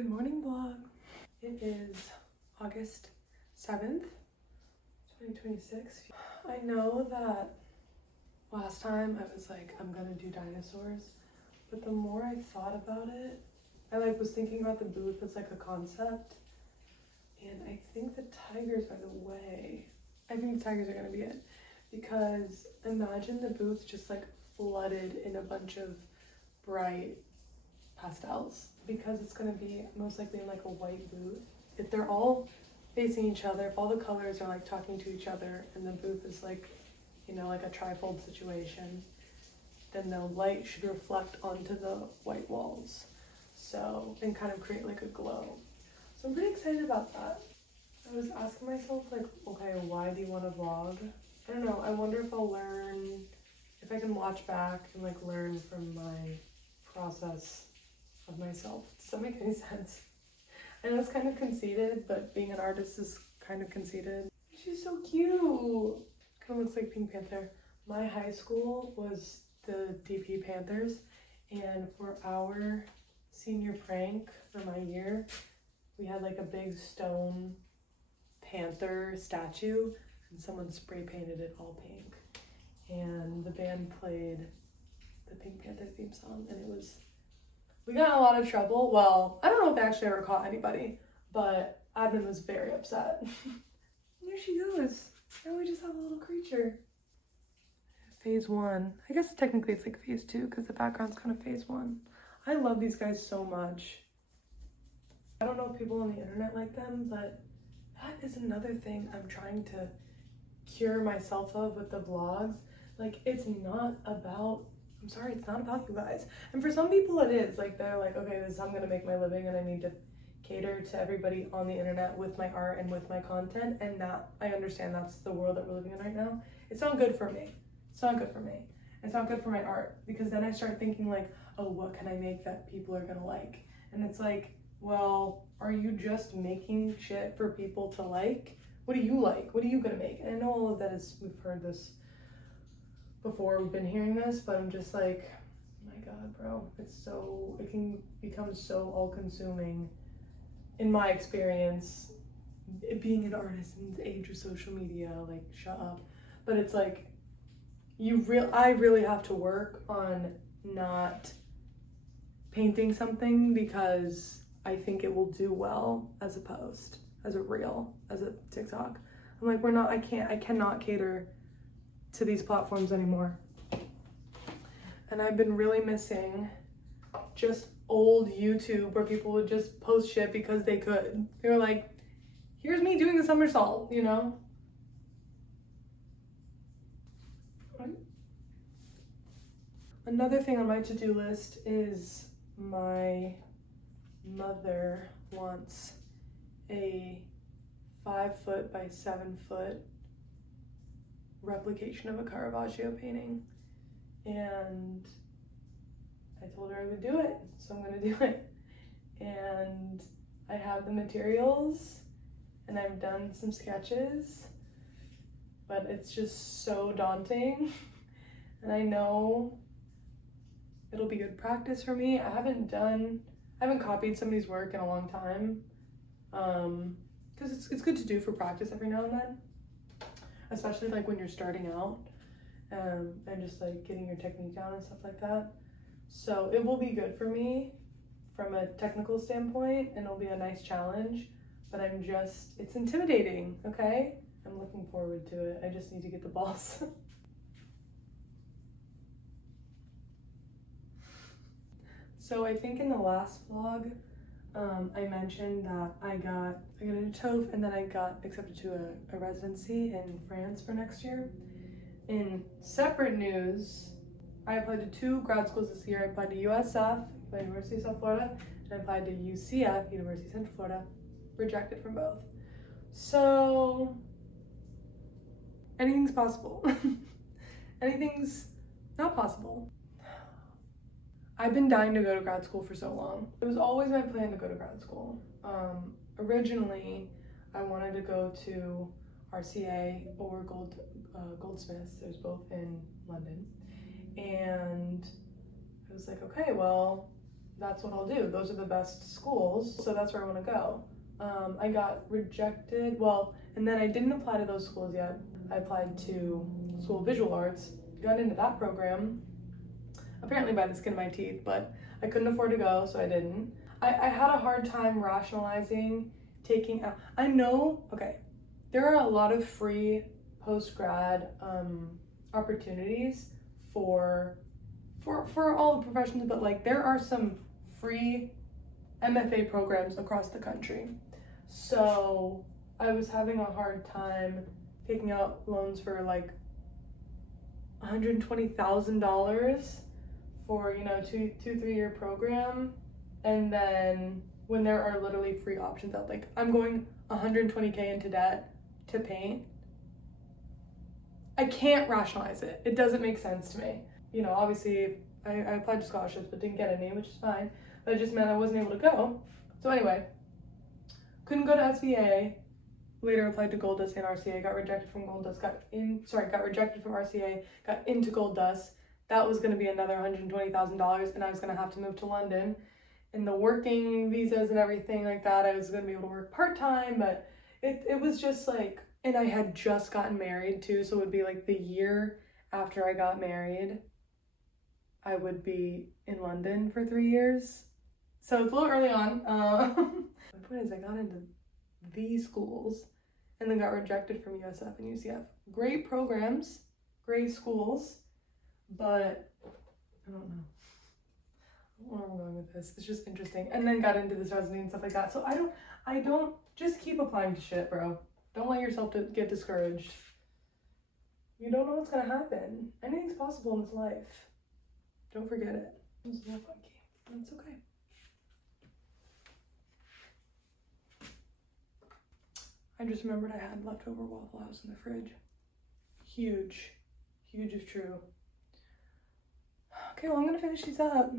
Good morning, vlog. It is August 7th, 2026. I know that last time I was like, I'm gonna do dinosaurs, but the more I thought about it, I was thinking about the booth as like a concept, and I think the tigers are the way. I think the tigers are gonna be it, because imagine the booth just like flooded in a bunch of bright pastels, because it's going to be most likely in like a white booth. If they're all facing each other, if all the colors are like talking to each other and the booth is like, you know, like a trifold situation, then the light should reflect onto the white walls, so, and kind of create like a glow. So I'm pretty excited about that. I was asking myself like, okay, why do you want to vlog? I don't know, I wonder if I'll learn, if I can watch back and like learn from my process of myself. Does that make any sense? I know it's kind of conceited, but being an artist is kind of conceited. She's so cute. Kind of looks like Pink Panther. My high school was the DP Panthers, and for our senior prank for my year, we had like a big stone panther statue, and someone spray painted it all pink. And the band played the Pink Panther theme song, and we got in a lot of trouble. Well, I don't know if they actually ever caught anybody, but admin was very upset. There she goes. Now we just have a little creature. Phase 1. I guess technically it's like phase 2 because the background's kind of phase 1. I love these guys so much. I don't know if people on the internet like them, but that is another thing I'm trying to cure myself of with the vlogs. Like, it's not about you guys. And for some people it is. Like, they're like, okay, this is how I'm gonna make my living, and I need to cater to everybody on the internet with my art and with my content. And that, I understand that's the world that we're living in right now. It's not good for me. It's not good for me. It's not good for my art, because then I start thinking like, oh, what can I make that people are gonna like? And it's like, well, are you just making shit for people to like? What do you like? What are you gonna make? And I know all of that is, we've heard this before, we've been hearing this, but I'm just like, oh my god, bro, it can become so all-consuming in my experience, being an artist in the age of social media. Like, shut up. But it's like, I really have to work on not painting something because I think it will do well as a post, as a reel, as a TikTok. I'm like, I cannot cater to these platforms anymore. And I've been really missing just old YouTube where people would just post shit because they could. They were like, here's me doing a somersault, you know? Another thing on my to-do list is my mother wants a 5-foot by 7-foot replication of a Caravaggio painting, and I told her I would do it, so I'm gonna do it. And I have the materials and I've done some sketches, but it's just so daunting. And I know it'll be good practice for me. I haven't copied somebody's work in a long time, because it's good to do for practice every now and then, especially like when you're starting out, and just like getting your technique down and stuff like that. So it will be good for me from a technical standpoint, and it'll be a nice challenge, but it's intimidating, okay? I'm looking forward to it. I just need to get the balls. So I think in the last vlog, I mentioned that I got a TOEFL, and then I got accepted to a residency in France for next year. In separate news, I applied to 2 grad schools this year. I applied to USF, University of South Florida, and I applied to UCF, University of Central Florida. Rejected from both. So anything's possible. Anything's not possible. I've been dying to go to grad school for so long. It was always my plan to go to grad school. Originally, I wanted to go to RCA or Goldsmiths. There's both in London. And I was like, okay, well, that's what I'll do. Those are the best schools, so that's where I want to go. I got rejected, well, and then I didn't apply to those schools yet. I applied to School of Visual Arts, got into that program, apparently by the skin of my teeth, but I couldn't afford to go, so I didn't. I had a hard time rationalizing taking out, I know, okay, there are a lot of free post-grad opportunities for all the professions, but like there are some free MFA programs across the country. So I was having a hard time taking out loans for like $120,000 for, you know, 3 year program. And then when there are literally free options out, like I'm going 120K into debt to paint. I can't rationalize it. It doesn't make sense to me. You know, obviously I applied to scholarships but didn't get any, which is fine. But it just meant I wasn't able to go. So anyway, couldn't go to SVA. Later applied to Gold Dust and RCA, got rejected from Gold Dust, got rejected from RCA, got into Gold Dust. That was gonna be another $120,000 and I was gonna have to move to London. And the working visas and everything like that, I was gonna be able to work part-time, but it was just like, and I had just gotten married too, so it would be like the year after I got married, I would be in London for 3 years. So it's a little early on. The point is I got into these schools and then got rejected from USF and UCF. Great programs, great schools, but I don't know. I don't know where I'm going with this. It's just interesting. And then got into this residency and stuff like that. So I don't, just keep applying to shit, bro. Don't let yourself get discouraged. You don't know what's gonna happen. Anything's possible in this life. Don't forget it. It's a little funky. That's okay. I just remembered I had leftover Waffle House in the fridge. Huge. Huge if true. Okay, well I'm gonna finish these up.